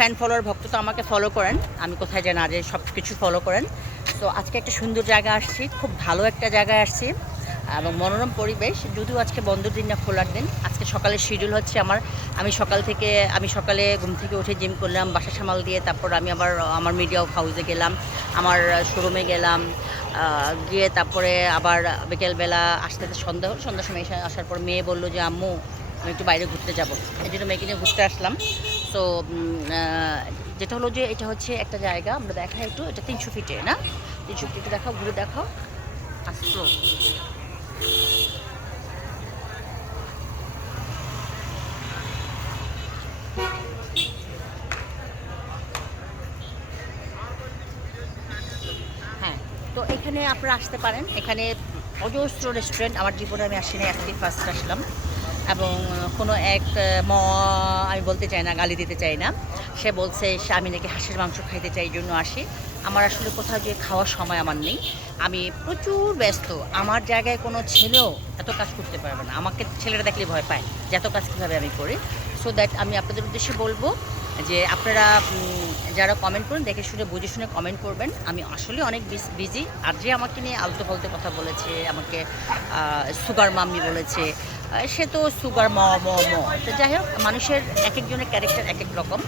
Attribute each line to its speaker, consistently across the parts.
Speaker 1: Fan follower ভক্ত তো আমাকে ফলো করেন। আমি কোথায় যাই না যে সব কিছু ফলো করেন। তো আজকে একটা সুন্দর জায়গা আসছি, খুব ভালো একটা জায়গায় আসছি এবং মনোরম পরিবেশ। যদিও আজকে বন্ধর দিন না, খোলার দিন। আজকে সকালে শিডিউল হচ্ছে আমার। আমি সকাল থেকে, আমি সকালে ঘুম থেকে উঠে জিম করলাম, বাসা সামাল দিয়ে তারপর আমি আবার, আমার মিডিয়া হাউসে গেলাম, আমার শোরুমে গেলাম গিয়ে তারপরে আবার বিকেলবেলা আসতে সন্ধ্যা হলো। সন্ধ্যার সময় আসার পর মেয়ে বলল যে, আম্মু, আমি একটু বাইরে ঘুরতে যাব। এই জন্য মেয়েকে নিয়ে ঘুরতে আসলাম। সো যেটা হলো যে এটা হচ্ছে একটা জায়গা, আমরা দেখা একটু। এটা তিনশো ফিটে, না? তিনশো ফিটে দেখাও, ঘুরে দেখাও। আসলো। হ্যাঁ তো এখানে আপনারা আসতে পারেন। এখানে অজস্র রেস্টুরেন্ট আমার জীবনে আমি আসিনি, আজকে ফার্স্ট আসলাম। এবং কোনো এক ম, আমি বলতে চাই না, গালি দিতে চাই না। সে বলছে, সে, আমি নাকি হাঁসের মাংস খাইতে চাই জন্য আসি। আমার আসলে কোথাও গিয়ে খাওয়ার সময় আমার নেই। আমি প্রচুর ব্যস্ত। আমার জায়গায় কোনো ছেলেও এত কাজ করতে পারবে না। আমাকে ছেলেরা দেখলে ভয় পায় যে, এত কাজ কীভাবে আমি করি? সো দ্যাট আমি আপনাদের উদ্দেশ্যে বলব যে, আপনারা যারা কমেন্ট করুন, দেখে শুনে, বুঝে শুনে কমেন্ট করবেন। আমি আসলে অনেক বিজি আর যে আমাকে নিয়ে আলতো ফালতো কথা বলেছে, আমাকে সুগার মাম্মি বলেছে সে তো সুগার, ম ম ম। তো যাই হোক, মানুষের এক একজনের ক্যারেক্টার এক এক রকম।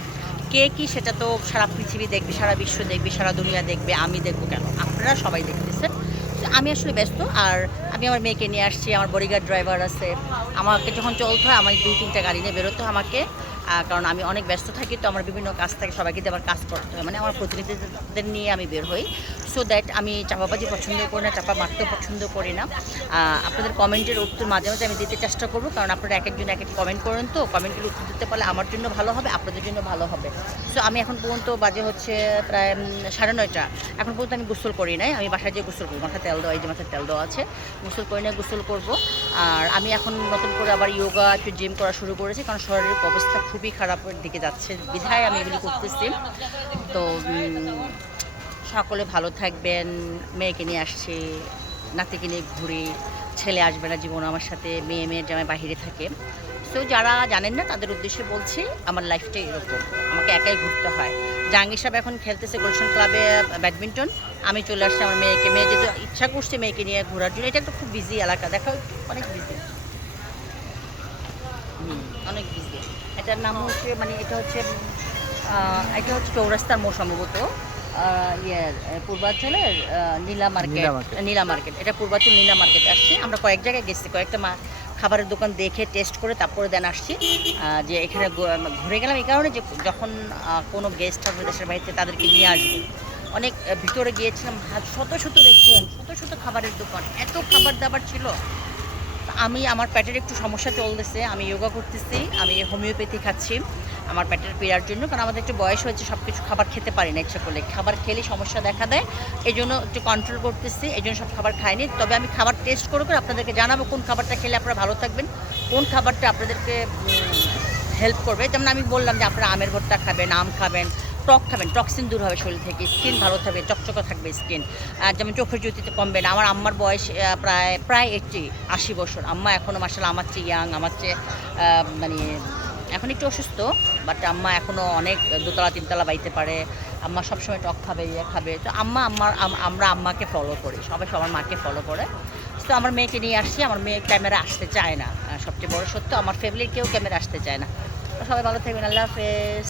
Speaker 1: কে কি সেটা তো সারা পৃথিবী দেখবে, সারা বিশ্ব দেখবে, সারা দুনিয়া দেখবে, আমি দেখব কেন? আপনারা সবাই দেখতেছেন। আমি আসলে ব্যস্ত, আর আমি আমার মেয়েকে নিয়ে আসছি, আমার বডিগার্ড ড্রাইভার আছে। আমাকে যখন চলতে হয় আমার দুই তিনটা গাড়ি নিয়ে বেরোতে আমাকে। কারণ আমি অনেক ব্যস্ত থাকি, তো আমার বিভিন্ন কাজ থাকে, সবাইকে দিয়ে আমার কাজ করতে হয়। মানে আমার প্রতিনিধিদের নিয়ে আমি বের হই। সো দ্যাট আমি চাপাবাজি পছন্দ করি না, চাপা মারতেও পছন্দ করি না। আপনাদের কমেন্টের উত্তর মাঝে মাঝে আমি দিতে চেষ্টা করব, কারণ আপনারা এক একজন এক এক কমেন্ট করেন তো। কমেন্টের উত্তর দিতে পারলে আমার জন্য ভালো হবে, আপনাদের জন্য ভালো হবে। সো আমি এখন পর্যন্ত বাজে হচ্ছে প্রায় সাড়ে নয়টা। এখন পর্যন্ত আমি গোসল করি নাই, আমি বাসায় যেয়ে গোসল করব মাথায় তেল দেওয়া, এই যে মাথায় তেল দেওয়া আছে। গোসল করি না গোসল করব। আর আমি এখন নতুন করে আবার ইয়োগা একটু জিম করা শুরু করেছি, কারণ শরীরের অবস্থা খুবই খারাপের দিকে যাচ্ছে বিধায় আমি এগুলি করতেছি। তো সকলে ভালো থাকবেন, মেয়েকে নিয়ে আসছি, নাতিকে নিয়ে ঘুরি, ছেলে আসবে না জীবন আমার সাথে, মেয়ে মেয়ের জামাই বাহিরে থাকে। তো যারা জানেন না, তাদের উদ্দেশ্যে বলছি, আমার লাইফটা এরকম, আমাকে একাই ঘুরতে হয়। জাহাঙ্গীর সাহেব এখন খেলতেছে গুলশান ক্লাবে ব্যাডমিন্টন। আমি চলে আসছি আমার মেয়েকে, মেয়ে যেহেতু ইচ্ছা করছে মেয়েকে নিয়ে ঘোরার জন্য, এটা একটা খুব বিজি এলাকা দেখো অনেক বিজি অনেক বিজি এটার নাম হচ্ছে মানে এটা হচ্ছে এটা হচ্ছে চৌরাস্তার মোড় সম্ভবত। ইয়ের পূর্বাঞ্চলের নীলা মার্কেট।
Speaker 2: নীলা মার্কেট।
Speaker 1: এটা পূর্বাঞ্চল নীলা মার্কেট। আসছি আমরা কয়েক জায়গায় গেছি কয়েকটা মা খাবারের দোকান দেখে টেস্ট করে তারপরে দেন আসছি। যে এখানে ঘুরে গেলাম এই কারণে যে যখন কোনো গেস্ট আসবে দেশের বাড়িতে তাদেরকে নিয়ে আসব। অনেক ভিতরে গিয়েছিলাম শত শত রেস্টুরেন্ট শত শত খাবারের দোকান। এত খাবার দাবার ছিল আমি আমার পেটের একটু সমস্যা চলতেছে, আমি যোগা করতেছি, আমি হোমিওপ্যাথি খাচ্ছি আমার পেটের পীড়ার জন্য, কারণ আমাদের একটু বয়স হয়েছে সব কিছু খাবার খেতে পারি না ইচ্ছা করলে। খাবার খেলে সমস্যা দেখা দেয় এই জন্য একটু কন্ট্রোল করতেছি এই জন্য সব খাবার খাইনি। তবে আমি খাবার টেস্ট করে করে আপনাদেরকে জানাব কোন খাবারটা খেলে আপনারা ভালো থাকবেন, কোন খাবারটা আপনাদেরকে হেল্প করবে। যেমন আমি বললাম যে আপনারা আমের ভর্তা খাবেন, আম খাবেন টক খাবেন টক্সিন দূর হবে শরীর থেকে, স্কিন ভালো থাকবে, চকচকে থাকবে স্কিন। আর যেমন চোখের জ্যোতিতে কমবে না আমার আম্মার বয়স প্রায় প্রায় এইটটি, আশি বছর। আম্মা এখনও মাসাল আমার চেয়ে ইয়াং আমার চেয়ে মানে এখন একটু অসুস্থ বাট আম্মা এখনও অনেক দোতলা, তিনতলা বাইতে পারে। আম্মা সবসময় টক খাবে ইয়ে খাবে। তো আম্মা, আম্মার আমরা আম্মাকে ফলো করি, সবাই, সবার মাকে ফলো করে। তো আমার মেয়েকে নিয়ে আসছি, আমার মেয়ে ক্যামেরা আসতে চায় না। সবচেয়ে বড় সত্য, আমার ফ্যামিলির কেউ ক্যামেরা আসতে চায় না। সবাই ভালো থাকবেন, আল্লাহ হাফেজ।